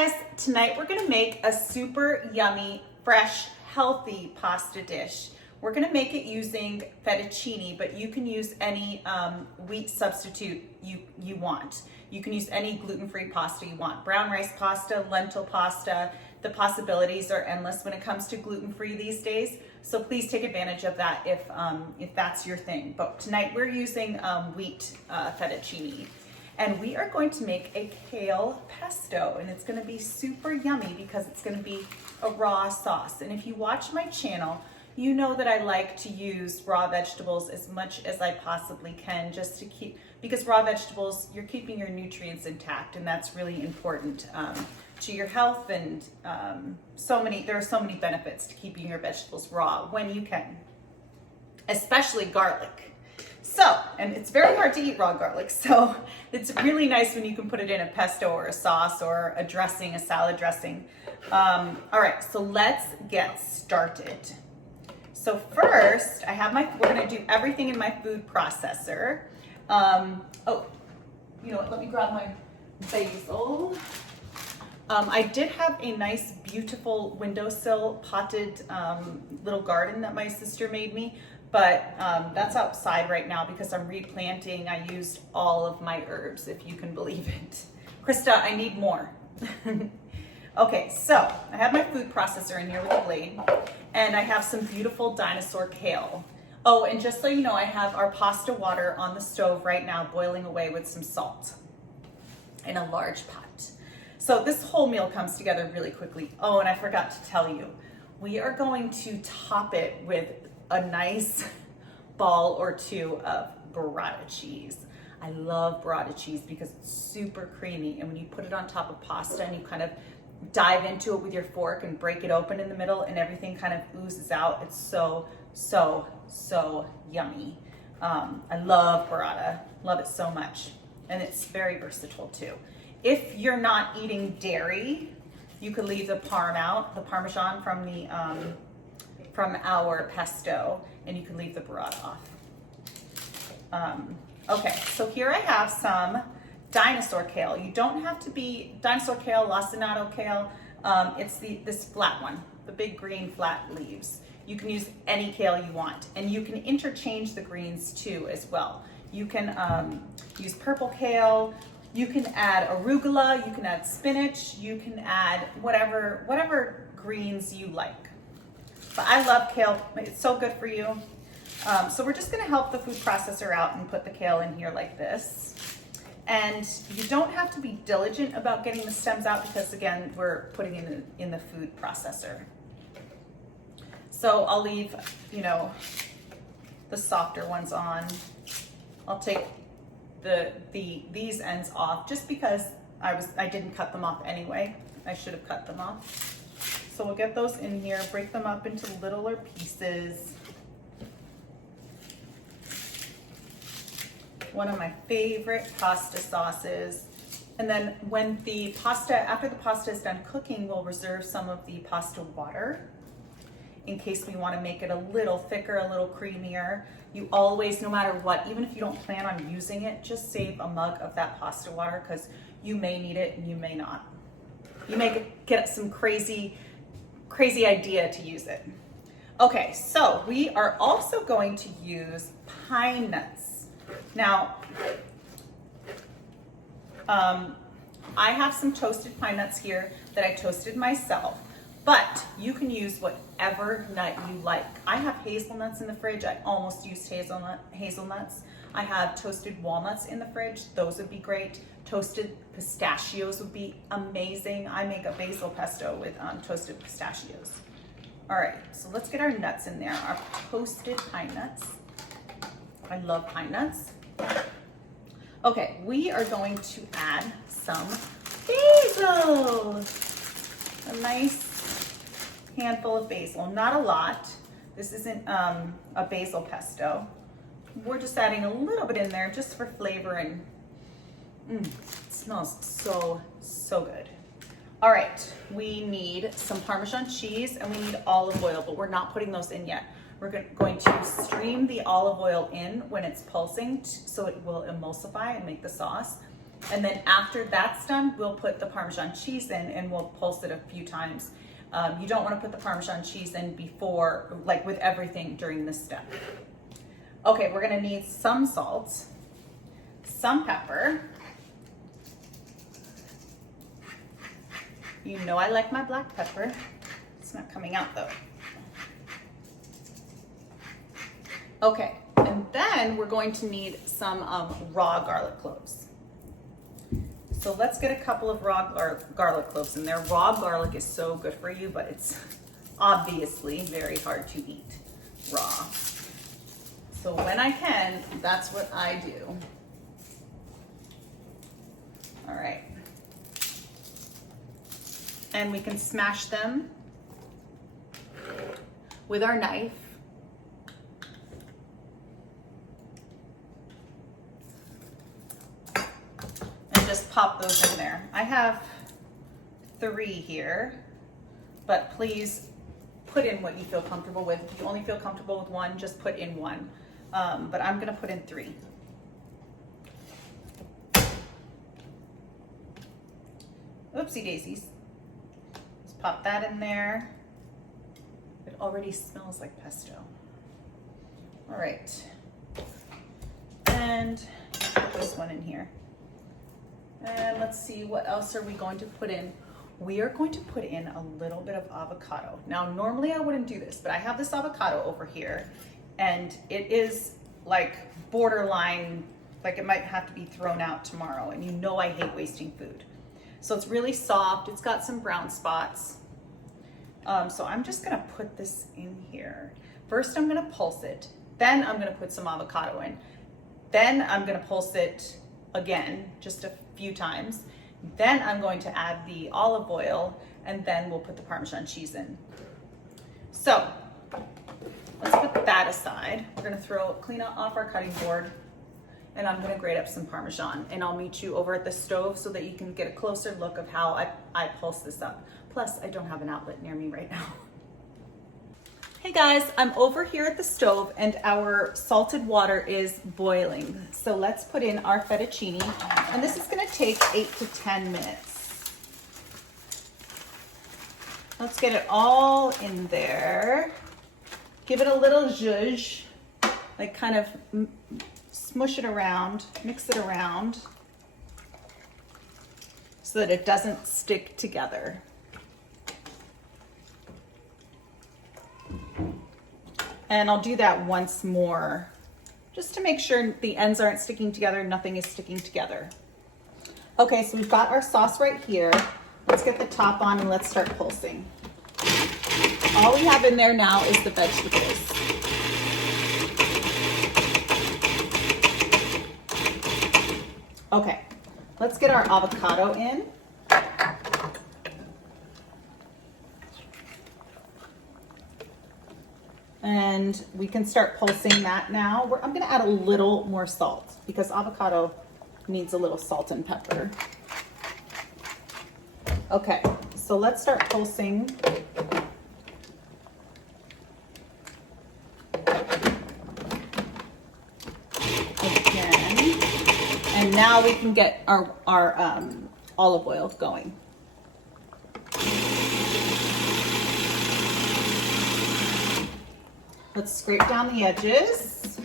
guys, tonight we're gonna make a super yummy, fresh, healthy pasta dish. We're gonna make it using fettuccine, but you can use any wheat substitute you want. You can use any gluten-free pasta you want. Brown rice pasta, lentil pasta. The possibilities are endless when it comes to gluten-free these days. So please take advantage of that if that's your thing. But tonight we're using wheat fettuccine. And we are going to make a kale pesto, and it's gonna be super yummy because it's gonna be a raw sauce. And if you watch my channel, you know that I like to use raw vegetables as much as I possibly can, just to keep, because raw vegetables, you're keeping your nutrients intact, and that's really important to your health. And there are so many benefits to keeping your vegetables raw when you can, especially garlic. So, and it's very hard to eat raw garlic, so it's really nice when you can put it in a pesto or a sauce or a dressing, a salad dressing. All right, so let's get started. So first, we're gonna do everything in my food processor. Oh, you know what, let me grab my basil. I did have a nice, beautiful windowsill potted little garden that my sister made me, but that's outside right now because I'm replanting. I used all of my herbs, if you can believe it. Krista, I need more. Okay, so I have my food processor in here with a blade, and I have some beautiful dinosaur kale. Oh, and just so you know, I have our pasta water on the stove right now, boiling away with some salt in a large pot. So this whole meal comes together really quickly. Oh, and I forgot to tell you, we are going to top it with a nice ball or two of burrata cheese. I love burrata cheese because it's super creamy, and when you put it on top of pasta and you kind of dive into it with your fork and break it open in the middle and everything kind of oozes out, it's so yummy. I love burrata, love it so much, and it's very versatile too. If you're not eating dairy, you could leave the Parmesan from our pesto, and you can leave the burrata off. Okay, so here I have some dinosaur kale. You don't have to be dinosaur kale, lacinato kale. It's this flat one, the big green flat leaves. You can use any kale you want, and you can interchange the greens too as well. You can use purple kale. You can add arugula. You can add spinach. You can add whatever greens you like. But I love kale, it's so good for you. So we're just gonna help the food processor out and put the kale in here like this. And you don't have to be diligent about getting the stems out because, again, we're putting it in the food processor. So I'll leave, the softer ones on. I'll take these ends off just because I didn't cut them off anyway. I should have cut them off. So we'll get those in here, break them up into littler pieces. One of my favorite pasta sauces. And then after the pasta is done cooking, we'll reserve some of the pasta water in case we want to make it a little thicker, a little creamier. You always, no matter what, even if you don't plan on using it, just save a mug of that pasta water because you may need it and you may not. You may get some crazy idea to use it. Okay, so we are also going to use pine nuts. Now, I have some toasted pine nuts here that I toasted myself, but you can use whatever nut you like. I have hazelnuts in the fridge. I almost used hazelnuts. I have toasted walnuts in the fridge. Those would be great. Toasted pistachios would be amazing. I make a basil pesto with toasted pistachios. All right, so let's get our nuts in there. Our toasted pine nuts. I love pine nuts. Okay, we are going to add some basil. A nice handful of basil, not a lot. This isn't a basil pesto. We're just adding a little bit in there just for flavor, and it smells so good. All right, we need some Parmesan cheese and we need olive oil, but we're not putting those in yet. We're going to stream the olive oil in when it's pulsing so it will emulsify and make the sauce. And then after that's done, we'll put the Parmesan cheese in and we'll pulse it a few times. You don't want to put the Parmesan cheese in before, like with everything during this step. Okay, we're gonna need some salt, some pepper. You know I like my black pepper. It's not coming out though. Okay, and then we're going to need some raw garlic cloves. So let's get a couple of raw garlic cloves in there. Raw garlic is so good for you, but it's obviously very hard to eat raw. So when I can, that's what I do. All right. And we can smash them with our knife. And just pop those in there. I have 3 here, but please put in what you feel comfortable with. If you only feel comfortable with 1, just put in 1. But I'm gonna put in 3. Oopsie daisies. Let's pop that in there. It already smells like pesto. All right. And put this one in here. And let's see, what else are we going to put in? We are going to put in a little bit of avocado. Now, normally I wouldn't do this, but I have this avocado over here and it is like borderline, like it might have to be thrown out tomorrow. And you know I hate wasting food. So it's really soft. It's got some brown spots. So I'm just gonna put this in here. First, I'm gonna pulse it. Then I'm gonna put some avocado in. Then I'm gonna pulse it again, just a few times. Then I'm going to add the olive oil, and then we'll put the Parmesan cheese in. So let's put that aside. We're gonna clean off our cutting board, and I'm gonna grate up some Parmesan, and I'll meet you over at the stove so that you can get a closer look of how I pulse this up. Plus, I don't have an outlet near me right now. Hey guys, I'm over here at the stove and our salted water is boiling. So let's put in our fettuccine, and this is gonna take 8 to 10 minutes. Let's get it all in there. Give it a little zhuzh, like kind of smush it around, mix it around so that it doesn't stick together. And I'll do that once more, just to make sure the ends aren't sticking together, nothing is sticking together. Okay, so we've got our sauce right here. Let's get the top on and let's start pulsing. All we have in there now is the vegetables. Okay, let's get our avocado in. And we can start pulsing that now. I'm gonna add a little more salt because avocado needs a little salt and pepper. Okay, so let's start pulsing. Again. And now we can get our olive oil going. Let's scrape down the edges.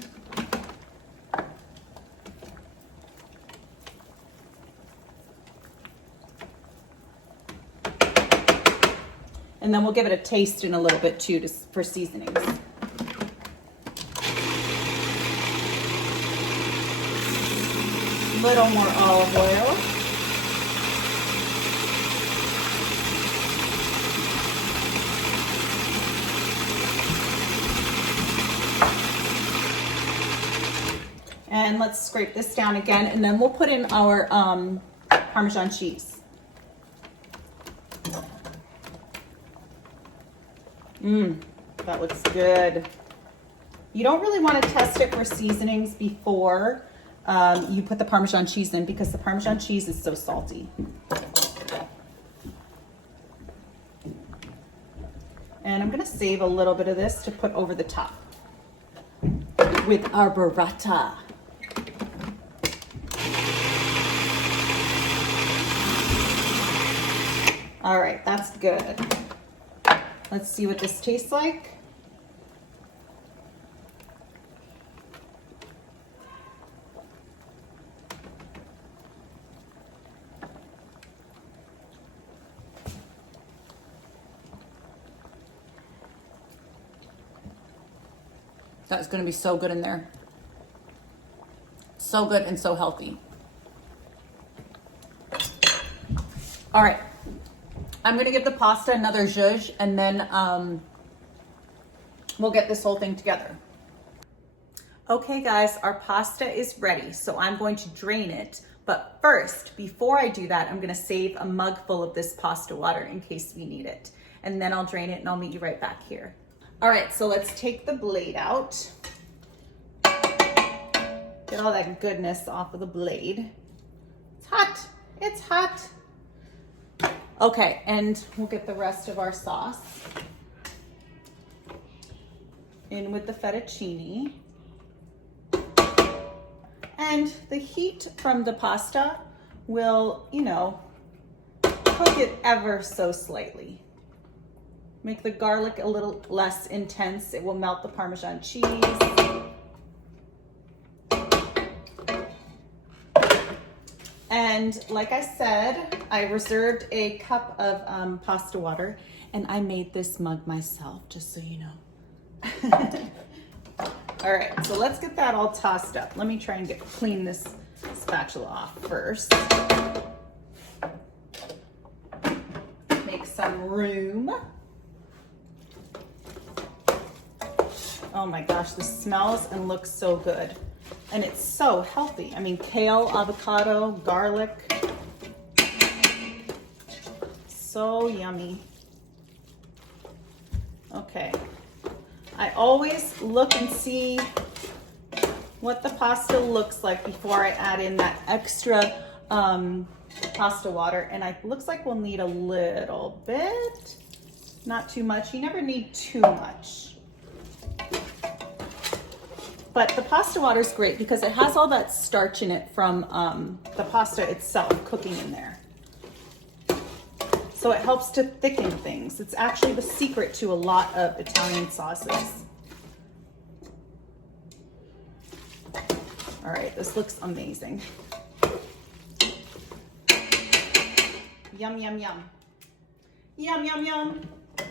And then we'll give it a taste in a little bit too, for seasonings. A little more olive oil. And let's scrape this down again, and then we'll put in our Parmesan cheese. That looks good. You don't really want to test it for seasonings before you put the Parmesan cheese in because the Parmesan cheese is so salty. And I'm gonna save a little bit of this to put over the top with our burrata. All right, that's good. Let's see what this tastes like. That's gonna be so good in there. So good and so healthy. All right, I'm gonna give the pasta another zhuzh and then we'll get this whole thing together. Okay guys, our pasta is ready, so I'm going to drain it. But first, before I do that, I'm gonna save a mug full of this pasta water in case we need it. And then I'll drain it and I'll meet you right back here. All right, so let's take the blade out. Get all that goodness off of the blade. It's hot, it's hot. Okay, and we'll get the rest of our sauce in with the fettuccine. And the heat from the pasta will, you know, cook it ever so slightly. Make the garlic a little less intense. It will melt the Parmesan cheese. And like I said, I reserved a cup of pasta water and I made this mug myself, just so you know. All right, so let's get that all tossed up. Let me try and clean this spatula off first. Make some room. Oh my gosh, this smells and looks so good. And it's so healthy. I mean, kale, avocado, garlic. So yummy. Okay. I always look and see what the pasta looks like before I add in that extra pasta water. And it looks like we'll need a little bit, not too much. You never need too much. But the pasta water is great because it has all that starch in it from the pasta itself cooking in there. So it helps to thicken things. It's actually the secret to a lot of Italian sauces. All right, this looks amazing. Yum, yum, yum. Yum, yum, yum.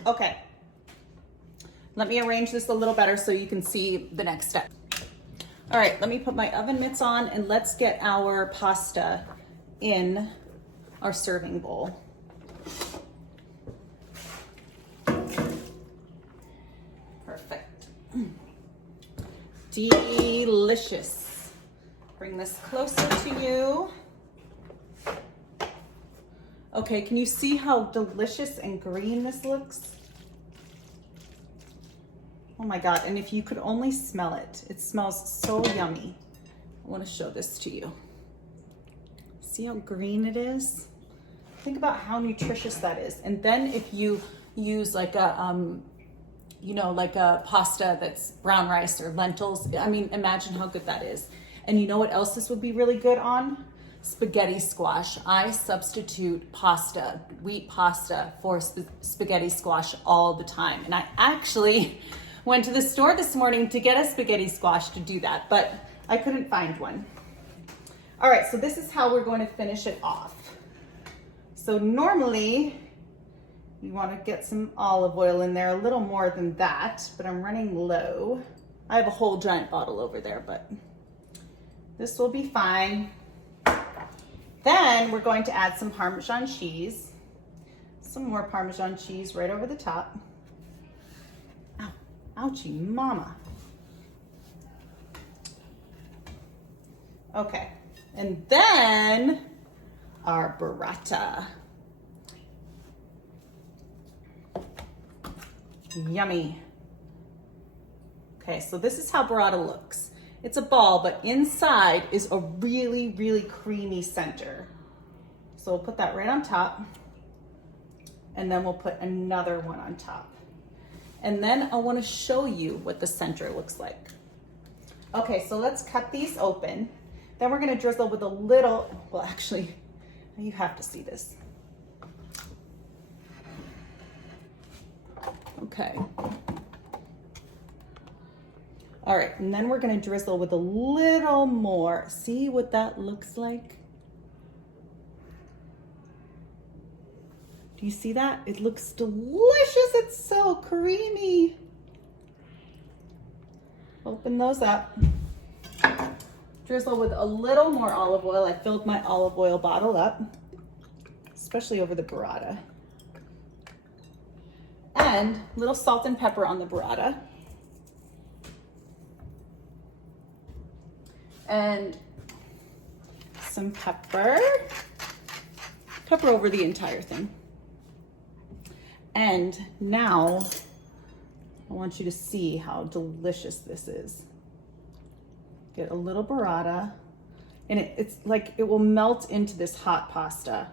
Okay. Let me arrange this a little better so you can see the next step. All right, let me put my oven mitts on and let's get our pasta in our serving bowl. Perfect. Delicious. Bring this closer to you. Okay, can you see how delicious and green this looks? Oh my God, and if you could only smell it, it smells so yummy. I wanna show this to you. See how green it is? Think about how nutritious that is. And then if you use like a, you know, like a pasta that's brown rice or lentils, I mean, imagine how good that is. And you know what else this would be really good on? Spaghetti squash. I substitute pasta, wheat pasta for spaghetti squash all the time. And I actually went to the store this morning to get a spaghetti squash to do that, but I couldn't find one. All right, so this is how we're going to finish it off. So normally, you want to get some olive oil in there, a little more than that, but I'm running low. I have a whole giant bottle over there, but this will be fine. Then we're going to add some Parmesan cheese, some more Parmesan cheese right over the top. Ouchie mama. Okay, and then our burrata. Yummy. Okay, so this is how burrata looks. It's a ball, but inside is a really, really creamy center. So we'll put that right on top, and then we'll put another one on top. And then I want to show you what the center looks like. Okay, so let's cut these open. Then we're going to drizzle with a little, well, actually, you have to see this. Okay. All right, and then we're gonna drizzle with a little more. See what that looks like? Do you see that? It looks delicious. It's so creamy. Open those up. Drizzle with a little more olive oil. I filled my olive oil bottle up, especially over the burrata. And a little salt and pepper on the burrata. And some pepper. Pepper over the entire thing. And now I want you to see how delicious this is. Get a little burrata, and it's like it will melt into this hot pasta.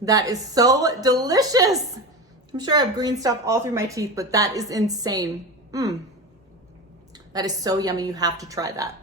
That is so delicious. I'm sure I have green stuff all through my teeth, but that is insane. That is so yummy. You have to try that.